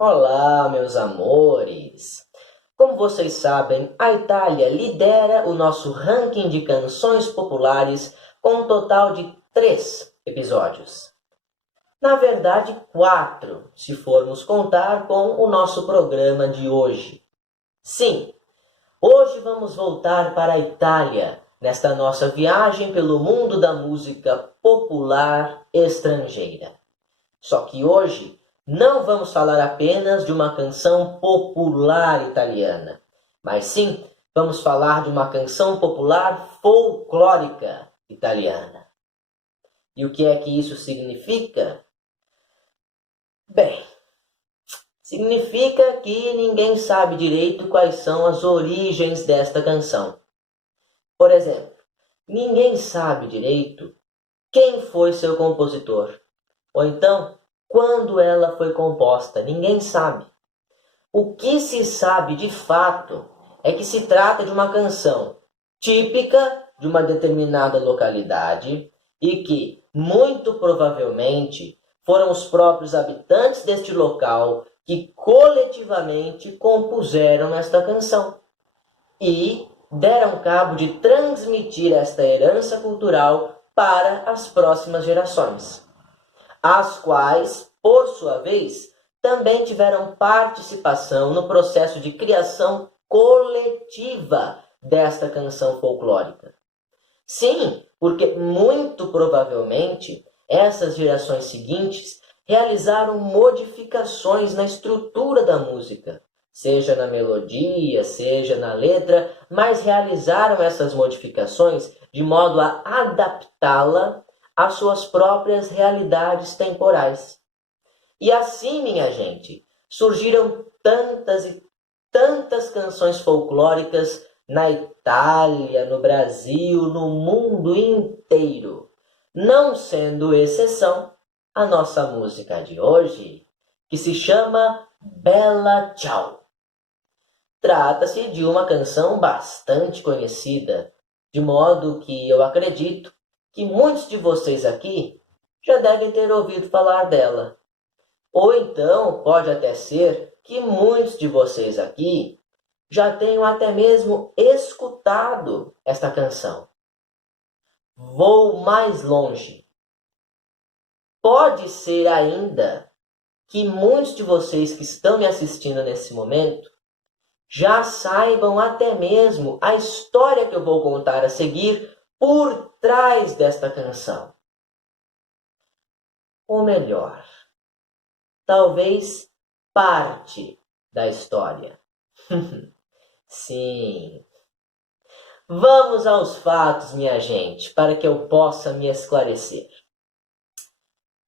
Olá, meus amores! Como vocês sabem, a Itália lidera o nosso ranking de canções populares com um total de 3 episódios. Na verdade, 4, se formos contar com o nosso programa de hoje. Sim, hoje vamos voltar para a Itália, nesta nossa viagem pelo mundo da música popular estrangeira. Só que hoje não vamos falar apenas de uma canção popular italiana, mas sim vamos falar de uma canção popular folclórica italiana. E o que é que isso significa? Bem, significa que ninguém sabe direito quais são as origens desta canção. Por exemplo, ninguém sabe direito quem foi seu compositor, ou então quando ela foi composta, ninguém sabe. O que se sabe de fato é que se trata de uma canção típica de uma determinada localidade e que, muito provavelmente, foram os próprios habitantes deste local que coletivamente compuseram esta canção e deram cabo de transmitir esta herança cultural para as próximas gerações, as quais, por sua vez, também tiveram participação no processo de criação coletiva desta canção folclórica. Sim, porque muito provavelmente essas gerações seguintes realizaram modificações na estrutura da música, seja na melodia, seja na letra, mas realizaram essas modificações de modo a adaptá-la às suas próprias realidades temporais. E assim, minha gente, surgiram tantas e tantas canções folclóricas na Itália, no Brasil, no mundo inteiro, não sendo exceção a nossa música de hoje, que se chama Bella Ciao. Trata-se de uma canção bastante conhecida, de modo que eu acredito que muitos de vocês aqui já devem ter ouvido falar dela. Ou então pode até ser que muitos de vocês aqui já tenham até mesmo escutado esta canção. Vou mais longe. Pode ser ainda que muitos de vocês que estão me assistindo nesse momento já saibam até mesmo a história que eu vou contar a seguir por trás desta canção. Ou melhor, talvez parte da história. Sim. Vamos aos fatos, minha gente, para que eu possa me esclarecer.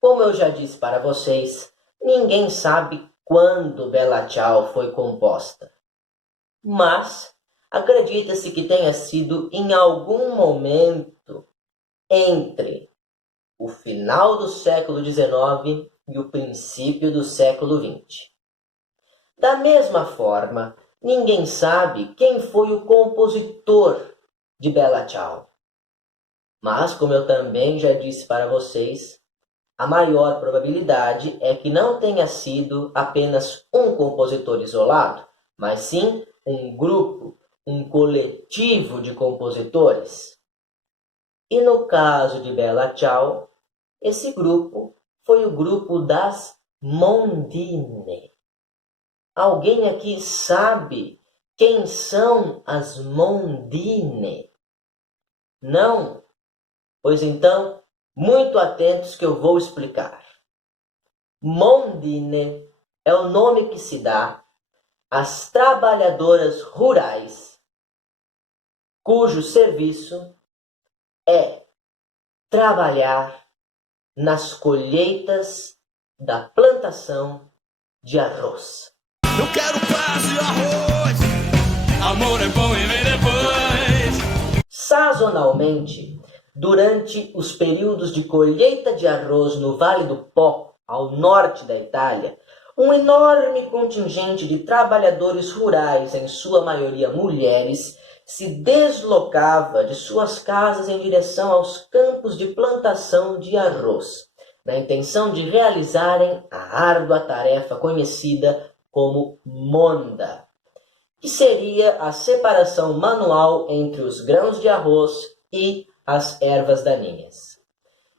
Como eu já disse para vocês, ninguém sabe quando Bella Ciao foi composta. Mas acredita-se que tenha sido em algum momento entre o final do século XIX e o princípio do século XX. Da mesma forma, ninguém sabe quem foi o compositor de Bella Ciao. Mas, como eu também já disse para vocês, a maior probabilidade é que não tenha sido apenas um compositor isolado, mas sim um grupo, um coletivo de compositores. E no caso de Bella Ciao, esse grupo foi o grupo das Mondine. Alguém aqui sabe quem são as Mondine? Não? Pois então, muito atentos que eu vou explicar. Mondine é o nome que se dá às trabalhadoras rurais, cujo serviço é trabalhar nas colheitas da plantação de arroz. Eu quero paz e arroz, amor é bom e vem depois. Sazonalmente, durante os períodos de colheita de arroz no Vale do Pó, ao norte da Itália, um enorme contingente de trabalhadores rurais, em sua maioria mulheres, se deslocava de suas casas em direção aos campos de plantação de arroz, na intenção de realizarem a árdua tarefa conhecida como monda, que seria a separação manual entre os grãos de arroz e as ervas daninhas.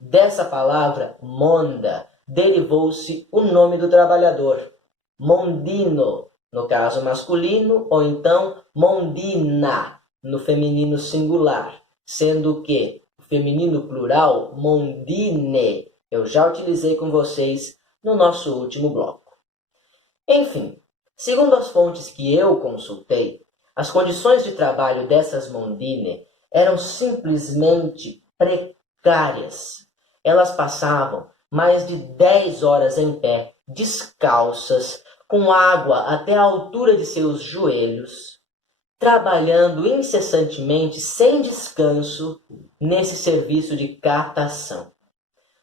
Dessa palavra monda derivou-se o nome do trabalhador, mondino, no caso masculino, ou então mondina, no feminino singular, sendo que o feminino plural, mondine, eu já utilizei com vocês no nosso último bloco. Enfim, segundo as fontes que eu consultei, as condições de trabalho dessas mondine eram simplesmente precárias. Elas passavam mais de 10 horas em pé, descalças, com água até a altura de seus joelhos, trabalhando incessantemente, sem descanso, nesse serviço de catação.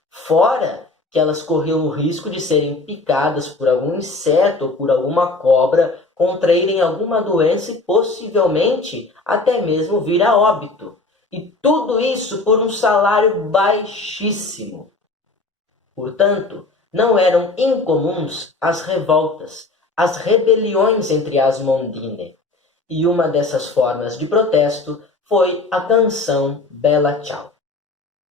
Fora que elas corriam o risco de serem picadas por algum inseto ou por alguma cobra, contraírem alguma doença e possivelmente até mesmo vir a óbito. E tudo isso por um salário baixíssimo. Portanto, não eram incomuns as revoltas, as rebeliões entre as mondine. E uma dessas formas de protesto foi a canção Bela Tchau.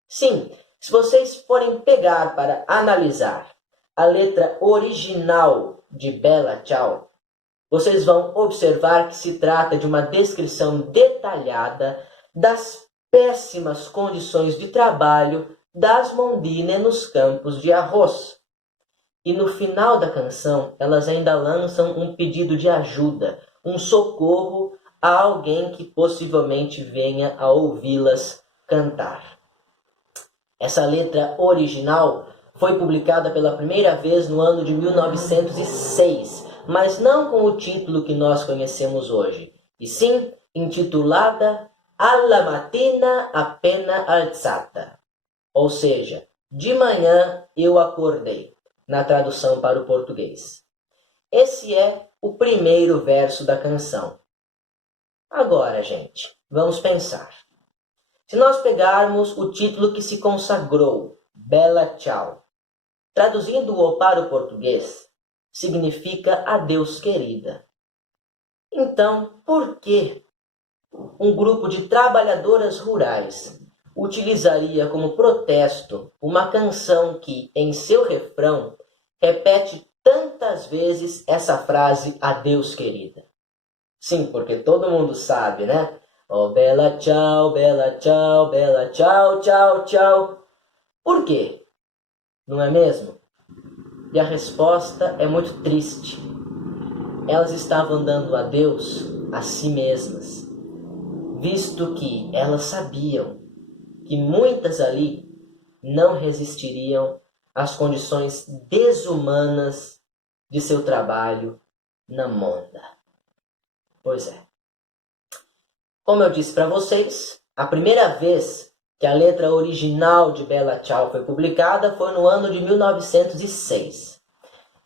Sim, se vocês forem pegar para analisar a letra original de Bela Tchau, vocês vão observar que se trata de uma descrição detalhada das péssimas condições de trabalho das mondine nos campos de arroz. E no final da canção, elas ainda lançam um pedido de ajuda, um socorro a alguém que possivelmente venha a ouvi-las cantar. Essa letra original foi publicada pela primeira vez no ano de 1906, mas não com o título que nós conhecemos hoje, e sim intitulada Alla mattina appena alzata, ou seja, de manhã eu acordei, na tradução para o português. Esse é o primeiro verso da canção. Agora, gente, vamos pensar. Se nós pegarmos o título que se consagrou, Bela Tchau, traduzindo-o para o português, significa adeus querida. Então, por que um grupo de trabalhadoras rurais utilizaria como protesto uma canção que, em seu refrão, repete tantas vezes essa frase adeus querida? Sim, porque todo mundo sabe, né? Oh, bela tchau, bela tchau, bela tchau, tchau, tchau. Por quê? Não é mesmo? E a resposta é muito triste. Elas estavam dando adeus a si mesmas, visto que elas sabiam que muitas ali não resistiriam às condições desumanas de seu trabalho na monda. Pois é. Como eu disse para vocês, a primeira vez que a letra original de Bela Tchau foi publicada foi no ano de 1906.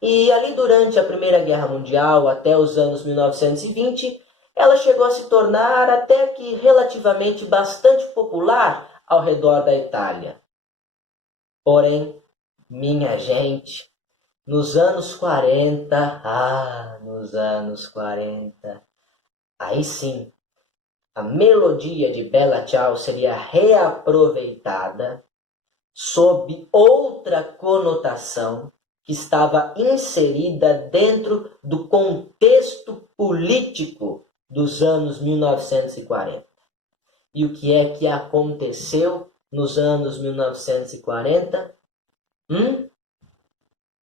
E ali durante a Primeira Guerra Mundial, até os anos 1920, ela chegou a se tornar até que relativamente bastante popular ao redor da Itália. Porém, minha gente, nos anos 40, aí sim, a melodia de Bela Tchau seria reaproveitada sob outra conotação que estava inserida dentro do contexto político dos anos 1940. E o que é que aconteceu nos anos 1940?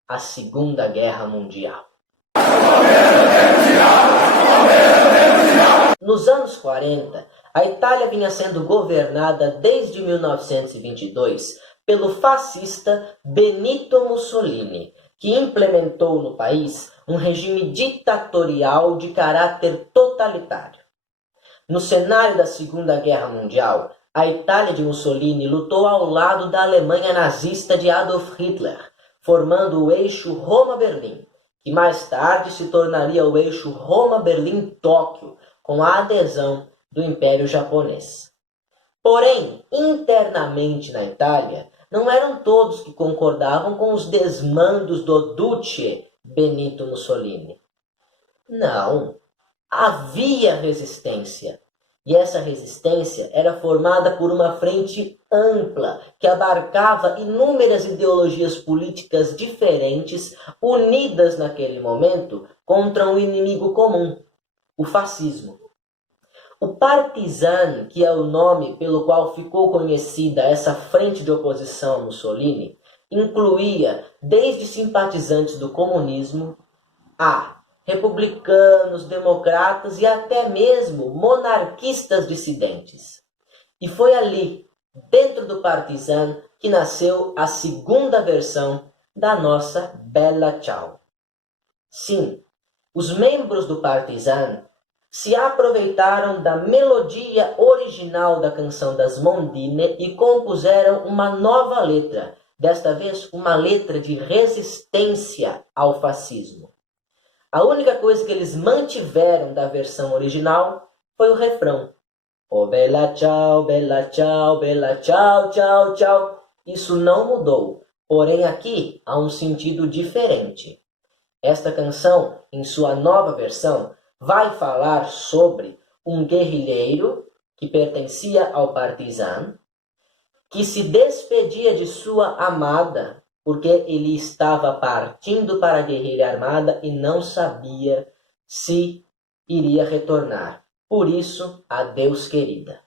A Segunda Guerra Mundial. Nos anos 40, a Itália vinha sendo governada desde 1922 pelo fascista Benito Mussolini, que implementou no país um regime ditatorial de caráter totalitário. No cenário da Segunda Guerra Mundial, a Itália de Mussolini lutou ao lado da Alemanha nazista de Adolf Hitler, formando o eixo Roma-Berlim, que mais tarde se tornaria o eixo Roma-Berlim-Tóquio, com a adesão do Império Japonês. Porém, internamente na Itália, não eram todos que concordavam com os desmandos do Duce Benito Mussolini. Não, havia resistência. E essa resistência era formada por uma frente ampla que abarcava inúmeras ideologias políticas diferentes, unidas naquele momento contra um inimigo comum, o fascismo. O Partizan, que é o nome pelo qual ficou conhecida essa frente de oposição a Mussolini, incluía desde simpatizantes do comunismo a republicanos, democratas e até mesmo monarquistas dissidentes. E foi ali, dentro do Partizan, que nasceu a segunda versão da nossa Bella Ciao. Sim, os membros do Partizan se aproveitaram da melodia original da canção das Mondine e compuseram uma nova letra, desta vez uma letra de resistência ao fascismo. A única coisa que eles mantiveram da versão original foi o refrão. Oh, bella ciao, bella ciao, bella ciao, ciao, ciao. Isso não mudou, porém aqui há um sentido diferente. Esta canção, em sua nova versão, vai falar sobre um guerrilheiro que pertencia ao Partizan, que se despedia de sua amada, porque ele estava partindo para a guerrilha armada e não sabia se iria retornar. Por isso, adeus, querida.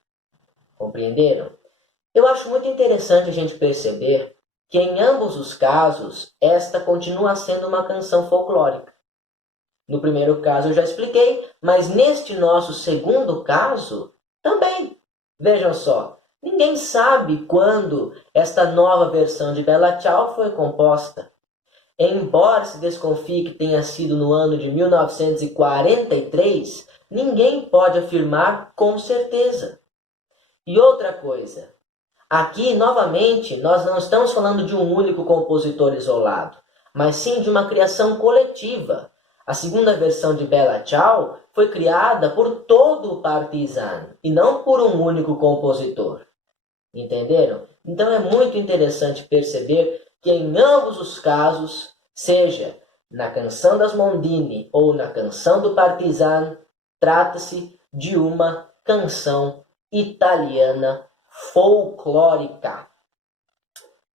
Compreenderam? Eu acho muito interessante a gente perceber que em ambos os casos, esta continua sendo uma canção folclórica. No primeiro caso eu já expliquei, mas neste nosso segundo caso, também. Vejam só. Ninguém sabe quando esta nova versão de Bella Ciao foi composta. Embora se desconfie que tenha sido no ano de 1943, ninguém pode afirmar com certeza. E outra coisa, aqui novamente nós não estamos falando de um único compositor isolado, mas sim de uma criação coletiva. A segunda versão de Bella Ciao foi criada por todo o Partizan e não por um único compositor. Entenderam? Então é muito interessante perceber que em ambos os casos, seja na canção das Mondine ou na canção do Partizan, trata-se de uma canção italiana folclórica.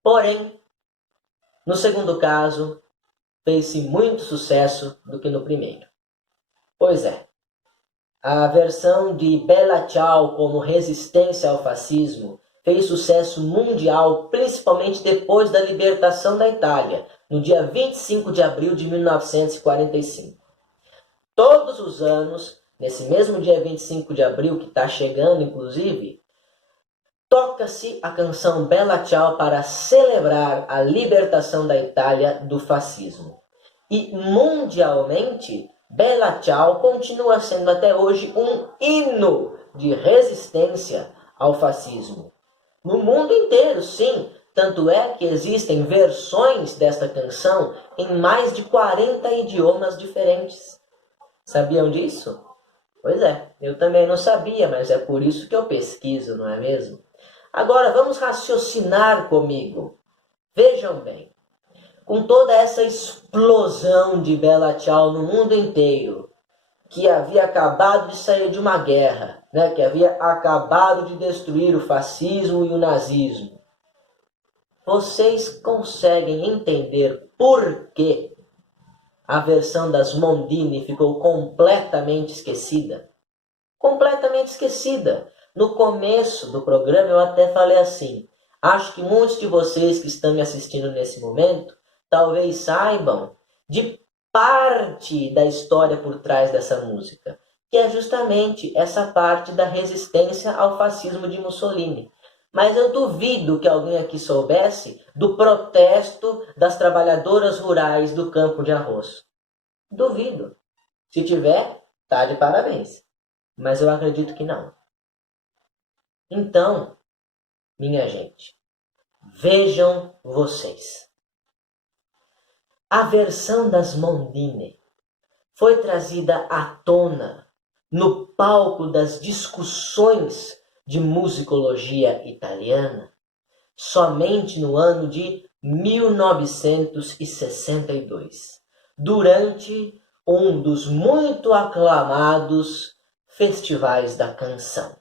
Porém, no segundo caso, fez-se muito sucesso do que no primeiro. Pois é, a versão de Bella Ciao como resistência ao fascismo fez sucesso mundial, principalmente depois da libertação da Itália, no dia 25 de abril de 1945. Todos os anos, nesse mesmo dia 25 de abril, que está chegando inclusive, toca-se a canção Bella Ciao para celebrar a libertação da Itália do fascismo. E mundialmente, Bella Ciao continua sendo até hoje um hino de resistência ao fascismo. No mundo inteiro, sim. Tanto é que existem versões desta canção em mais de 40 idiomas diferentes. Sabiam disso? Pois é, eu também não sabia, mas é por isso que eu pesquiso, não é mesmo? Agora vamos raciocinar comigo. Vejam bem, com toda essa explosão de Bella Ciao no mundo inteiro, que havia acabado de sair de uma guerra, que havia acabado de destruir o fascismo e o nazismo. Vocês conseguem entender por que a versão das Mondine ficou completamente esquecida? Completamente esquecida. No começo do programa eu até falei assim, acho que muitos de vocês que estão me assistindo nesse momento, talvez saibam de parte da história por trás dessa música, que é justamente essa parte da resistência ao fascismo de Mussolini. Mas eu duvido que alguém aqui soubesse do protesto das trabalhadoras rurais do campo de arroz. Duvido. Se tiver, tá de parabéns. Mas eu acredito que não. Então, minha gente, vejam vocês. A versão das Mondine foi trazida à tona no palco das discussões de musicologia italiana somente no ano de 1962, durante um dos muito aclamados festivais da canção.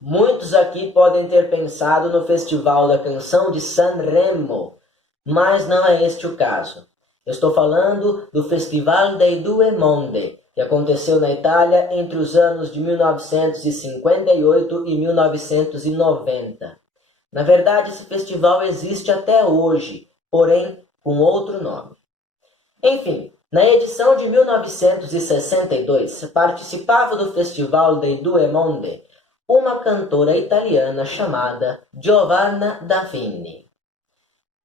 Muitos aqui podem ter pensado no Festival da Canção de Sanremo, mas não é este o caso. Eu estou falando do Festival dei Due Mondi, que aconteceu na Itália entre os anos de 1958 e 1990. Na verdade, esse festival existe até hoje, porém com outro nome. Enfim, na edição de 1962, participava do Festival dei Due Mondi uma cantora italiana chamada Giovanna Daffini.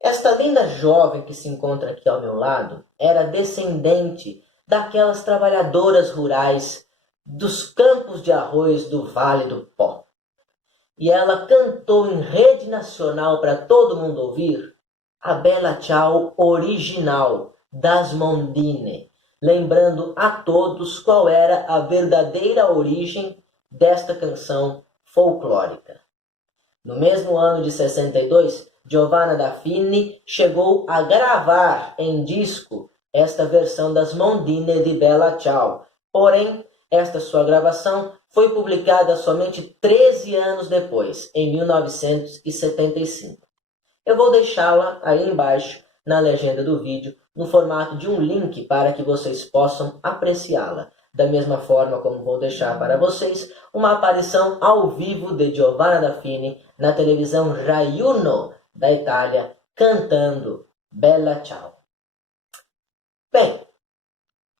Esta linda jovem que se encontra aqui ao meu lado era descendente daquelas trabalhadoras rurais dos campos de arroz do Vale do Pó. E ela cantou em rede nacional para todo mundo ouvir a Bella Ciao original das Mondine, lembrando a todos qual era a verdadeira origem desta canção folclórica. No mesmo ano de 62, Giovanna Daffini chegou a gravar em disco esta versão das Mondine de Bella Ciao. Porém, esta sua gravação foi publicada somente 13 anos depois, em 1975. Eu vou deixá-la aí embaixo, na legenda do vídeo, no formato de um link para que vocês possam apreciá-la. Da mesma forma como vou deixar para vocês uma aparição ao vivo de Giovanna Daffini na televisão Rai Uno da Itália, cantando Bella Ciao. Bem,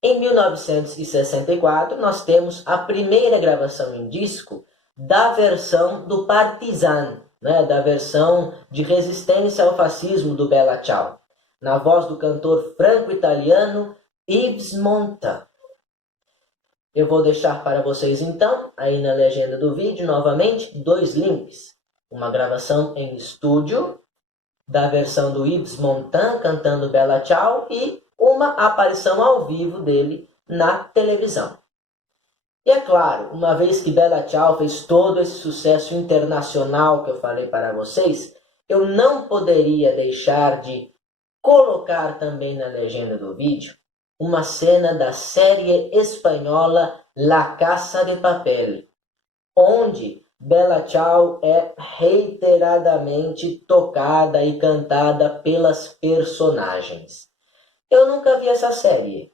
em 1964 nós temos a primeira gravação em disco da versão do Partisan, da versão de resistência ao fascismo do Bella Ciao, na voz do cantor franco-italiano Yves Montand. Eu vou deixar para vocês então, aí na legenda do vídeo, novamente, 2 links. Uma gravação em estúdio, da versão do Yves Montand cantando Bella Ciao, e uma aparição ao vivo dele na televisão. E é claro, uma vez que Bella Ciao fez todo esse sucesso internacional que eu falei para vocês, eu não poderia deixar de colocar também na legenda do vídeo uma cena da série espanhola La Casa de Papel, onde Bella Ciao é reiteradamente tocada e cantada pelas personagens. Eu nunca vi essa série,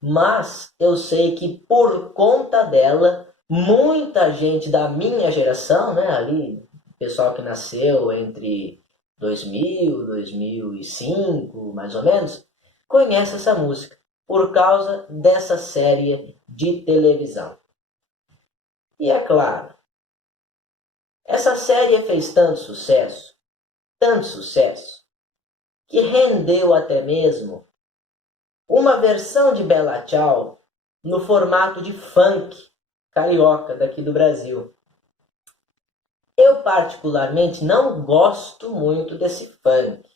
mas eu sei que por conta dela, muita gente da minha geração, ali, pessoal que nasceu entre 2000 e 2005, mais ou menos, conhece essa música por causa dessa série de televisão. E é claro, essa série fez tanto sucesso, que rendeu até mesmo uma versão de Bella Ciao no formato de funk carioca daqui do Brasil. Eu particularmente não gosto muito desse funk,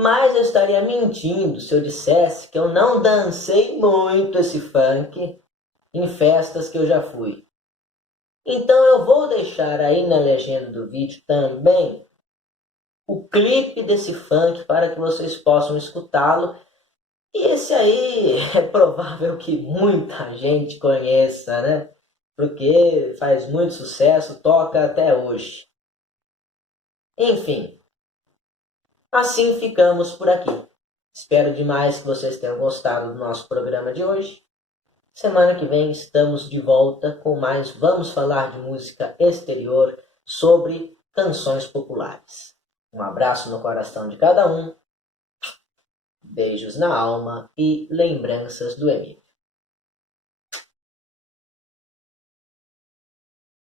Mas eu estaria mentindo se eu dissesse que eu não dancei muito esse funk em festas que eu já fui. Então eu vou deixar aí na legenda do vídeo também o clipe desse funk para que vocês possam escutá-lo. E esse aí é provável que muita gente conheça, Porque faz muito sucesso, toca até hoje. Enfim, assim ficamos por aqui. Espero demais que vocês tenham gostado do nosso programa de hoje. Semana que vem estamos de volta com mais Vamos Falar de Música Exterior sobre canções populares. Um abraço no coração de cada um, beijos na alma e lembranças do Emílio.